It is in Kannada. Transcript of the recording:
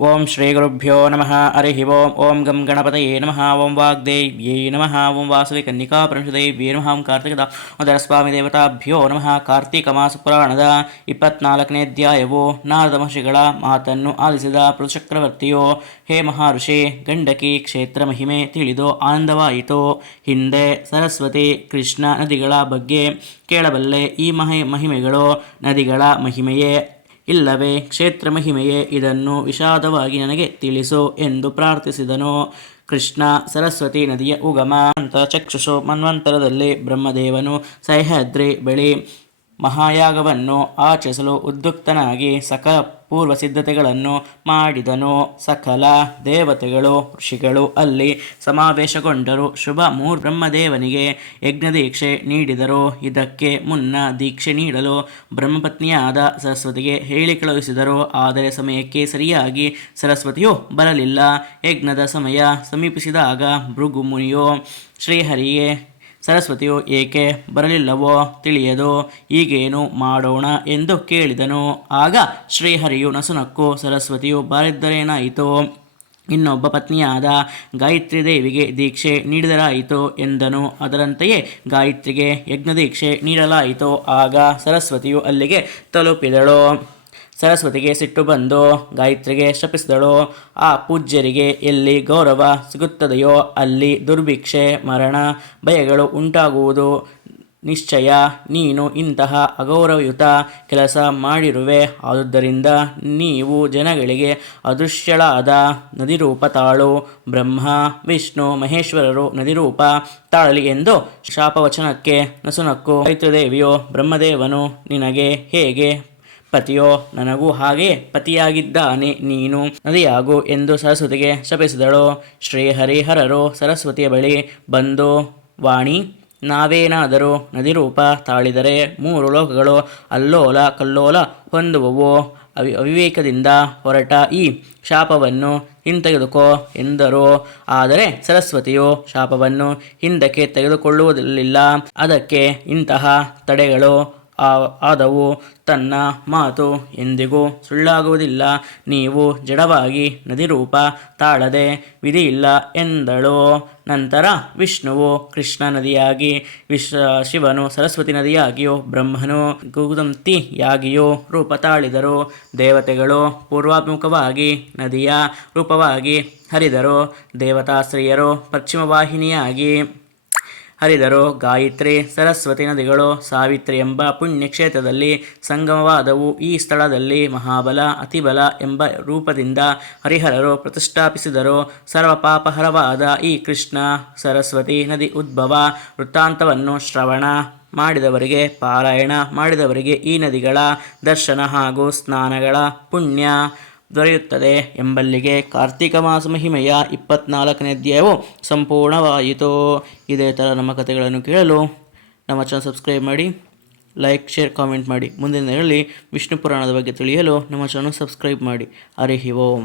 ಓಂ ಶ್ರೀ ಗುರುಭ್ಯೋ ನಮಃ. ಹರಿ ಓಂ. ಓಂ ಗಂ ಗಣಪತಯೇ ನಮಃ. ಓಂ ವಾಗ್ದೇವ್ಯೈ ನಮಃ. ಓಂ ವಾಸವಿ ಕನ್ನಿಕಾ ಪ್ರಣಶದೇವ್ಯೈ ನಮಃ. ಓಂ ಕಾರ್ತಿಕದ ಮೊದಲ ದೇವತಾಭ್ಯೋ ನಮಃ. ಕಾರ್ತಿಕ ಮಾಸ ಪುರಾಣದ ಇಪ್ಪತ್ನಾಲ್ಕನೇ ಅಧ್ಯಾಯವು ನಾರದ ಮಹರ್ಷಿಗಳ ಮಾತನ್ನು ಆಲಿಸಿದ ಪೃಥುಚಕ್ರವರ್ತಿಯೋ ಹೇ ಮಹರ್ಷಿ, ಗಂಡಕಿ ಕ್ಷೇತ್ರ ಮಹಿಮೆ ತಿಳಿದು ಆನಂದವಾಯಿತು. ಹಿಂದೆ ಸರಸ್ವತಿ ಕೃಷ್ಣ ನದಿಗಳ ಬಗ್ಗೆ ಕೇಳಬಲ್ಲೆ ಈ ಮಹಿ ಮಹಿಮೆಗಳು ನದಿಗಳ ಮಹಿಮೆಯೇ. ಇಲ್ಲವೇ ಕ್ಷೇತ್ರ ಮಹಿಮೆಯೇ ಇದನ್ನು ವಿಷಾದವಾಗಿ ನನಗೆ ತಿಳಿಸು ಎಂದು ಪ್ರಾರ್ಥಿಸಿದನು. ಕೃಷ್ಣ ಸರಸ್ವತಿ ನದಿಯ ಉಗಮ. ಅಂತ ಚಕ್ಷುಷು ಮನ್ವಂತರದಲ್ಲಿ ಬ್ರಹ್ಮದೇವನು ಸಹ್ಯಾದ್ರಿ ಬಳಿ. ಮಹಾಯಾಗವನ್ನು ಆಚರಿಸಲು ಉದ್ಯುಕ್ತನಾಗಿ ಸಕಲ ಪೂರ್ವ ಸಿದ್ಧತೆಗಳನ್ನು ಮಾಡಿದನು. ಸಕಲ ದೇವತೆಗಳು, ಋಷಿಗಳು ಅಲ್ಲಿ ಸಮಾವೇಶಗೊಂಡರು. ಶುಭ ಮೂರ್ ಬ್ರಹ್ಮದೇವನಿಗೆ ಯಜ್ಞದೀಕ್ಷೆ ನೀಡಿದರು. ಇದಕ್ಕೆ ಮುನ್ನ ದೀಕ್ಷೆ ನೀಡಲು ಬ್ರಹ್ಮಪತ್ನಿಯಾದ ಸರಸ್ವತಿಗೆ ಹೇಳಿ ಕಳುಹಿಸಿದರು. ಆದರೆ ಸಮಯಕ್ಕೆ ಸರಿಯಾಗಿ ಸರಸ್ವತಿಯು ಬರಲಿಲ್ಲ. ಯಜ್ಞದ ಸಮಯ ಸಮೀಪಿಸಿದಾಗ ಭೃಗು ಮುನಿಯು ಶ್ರೀಹರಿಗೆ ಸರಸ್ವತಿಯು ಏಕೆ ಬರಲಿಲ್ಲವೋ ತಿಳಿಯದು, ಈಗೇನು ಮಾಡೋಣ ಎಂದು ಕೇಳಿದನು. ಆಗ ಶ್ರೀಹರಿಯು ನಸುನಕ್ಕು, ಸರಸ್ವತಿಯು ಬರಿದ್ದರೇನಾಯಿತು? ಇನ್ನೊಬ್ಬ ಪತ್ನಿಯಾದ ಗಾಯತ್ರಿ ದೇವಿಗೆ ದೀಕ್ಷೆ ನೀಡಿದರಾಯಿತು ಎಂದನು. ಅದರಂತೆಯೇ ಗಾಯತ್ರಿಗೆ ಯಜ್ಞದೀಕ್ಷೆ ನೀಡಲಾಯಿತು. ಆಗ ಸರಸ್ವತಿಯು ಅಲ್ಲಿಗೆ ತಲುಪಿದಳು. ಸರಸ್ವತಿಗೆ ಸಿಟ್ಟು ಬಂದು ಗಾಯತ್ರಿಗೆ ಶಪಿಸಿದಳು. ಆ ಪೂಜ್ಯರಿಗೆ ಎಲ್ಲಿ ಗೌರವ ಸಿಗುತ್ತದೆಯೋ ಅಲ್ಲಿ ದುರ್ಭಿಕ್ಷೆ, ಮರಣ, ಭಯಗಳು ಉಂಟಾಗುವುದು. ನಿಶ್ಚಯ, ನೀನು ಇಂತಹ ಅಗೌರವಯುತ ಕೆಲಸ ಮಾಡಿರುವೆ. ಆದುದರಿಂದ ನೀವು ಜನಗಳಿಗೆ ಅದೃಶ್ಯಳಾದ ನದಿರೂಪ ತಾಳು. ಬ್ರಹ್ಮ, ವಿಷ್ಣು, ಮಹೇಶ್ವರರು ನದಿರೂಪ ತಾಳಲಿ ಎಂದು ಶಾಪವಚನಕ್ಕೆ ನಸುನಕ್ಕು ದೇವಿಯೋ ಬ್ರಹ್ಮದೇವನು ನಿನಗೆ ಹೇಗೆ ಪತಿಯೋ, ನನಗೂ ಹಾಗೆ ಪತಿಯಾಗಿದ್ದಾನೆ ನೀನು. ನದಿಯಾಗು ಎಂದು ಸರಸ್ವತಿಗೆ ಶಪಿಸಿದಳು. ಶ್ರೀಹರಿಹರರು ಸರಸ್ವತಿಯ ಬಳಿ ಬಂದು, ವಾಣಿ, ನಾವೇನಾದರೂ ನದಿರೂಪ ತಾಳಿದರೆ ಮೂರು ಲೋಕಗಳು ಅಲ್ಲೋಲ ಕಲ್ಲೋಲ ಹೊಂದುವವು. ಅವಿ, ಅವಿವೇಕದಿಂದ ಹೊರಟ ಈ ಶಾಪವನ್ನು ಹಿಂತೆಗೆದುಕೋ ಎಂದರು. ಆದರೆ ಸರಸ್ವತಿಯು ಶಾಪವನ್ನು ಹಿಂದಕ್ಕೆ ತೆಗೆದುಕೊಳ್ಳುವುದಿಲ್ಲ. ಅದಕ್ಕೆ ಇಂತಹ ತಡೆಗಳು ಆದವು. ತನ್ನ ಮಾತು ಎಂದಿಗೂ ಸುಳ್ಳಾಗುವುದಿಲ್ಲ. ನೀವು ಜಡವಾಗಿ ನದಿ ರೂಪ ತಾಳದೆ ವಿಧಿಯಿಲ್ಲ ಎಂದಳು. ನಂತರ ವಿಷ್ಣುವು ಕೃಷ್ಣ ನದಿಯಾಗಿ ವಿಶ್ವ ಶಿವನು ಸರಸ್ವತಿ ನದಿಯಾಗಿಯೂ, ಬ್ರಹ್ಮನು ಗುದಂತಿಯಾಗಿಯೂ ರೂಪ ತಾಳಿದರು. ದೇವತೆಗಳು ಪೂರ್ವಾಭಿಮುಖವಾಗಿ ನದಿಯ ರೂಪವಾಗಿ ಹರಿದರು. ದೇವತಾಶ್ರೀಯರು ಪಶ್ಚಿಮ ವಾಹಿನಿಯಾಗಿ ಹರಿದರು ಗಾಯತ್ರಿ ಸರಸ್ವತಿ ನದಿಗಳು ಸಾವಿತ್ರಿ ಎಂಬ ಪುಣ್ಯಕ್ಷೇತ್ರದಲ್ಲಿ ಸಂಗಮವಾದವು ಈ ಸ್ಥಳದಲ್ಲಿ ಮಹಾಬಲ, ಅತಿಬಲ ಎಂಬ ರೂಪದಿಂದ ಹರಿಹರರು ಪ್ರತಿಷ್ಠಾಪಿಸಿದರು. ಸರ್ವಪಾಪಹರವಾದ ಈ ಕೃಷ್ಣ ಸರಸ್ವತಿ ನದಿ ಉದ್ಭವ, ವೃತ್ತಾಂತವನ್ನು ಶ್ರವಣ ಮಾಡಿದವರಿಗೆ ಪಾರಾಯಣ ಮಾಡಿದವರಿಗೆ ಈ ನದಿಗಳ ದರ್ಶನ ಹಾಗೂ ಸ್ನಾನಗಳ ಪುಣ್ಯ. ದೊರೆಯುತ್ತದೆ ಎಂಬಲ್ಲಿಗೆ ಕಾರ್ತಿಕ ಮಾಸ ಮಹಿಮೆಯ ಇಪ್ಪತ್ನಾಲ್ಕನೇ ಅಧ್ಯಾಯವು ಸಂಪೂರ್ಣವಾಯಿತು. ಇದೇ ಥರ ನಮ್ಮ ಕಥೆಗಳನ್ನು ಕೇಳಲು ನಮ್ಮ ಚಾನಲ್ ಸಬ್ಸ್ಕ್ರೈಬ್ ಮಾಡಿ ಲೈಕ್ ಶೇರ್ ಕಾಮೆಂಟ್ ಮಾಡಿ. ಮುಂದಿನ ದಿನಗಳಲ್ಲಿ ವಿಷ್ಣು ಪುರಾಣದ ಬಗ್ಗೆ ತಿಳಿಯಲು ನಮ್ಮ ಚಾನಲ್ ಸಬ್ಸ್ಕ್ರೈಬ್ ಮಾಡಿ. ಅರಿಹಿ ಓಂ.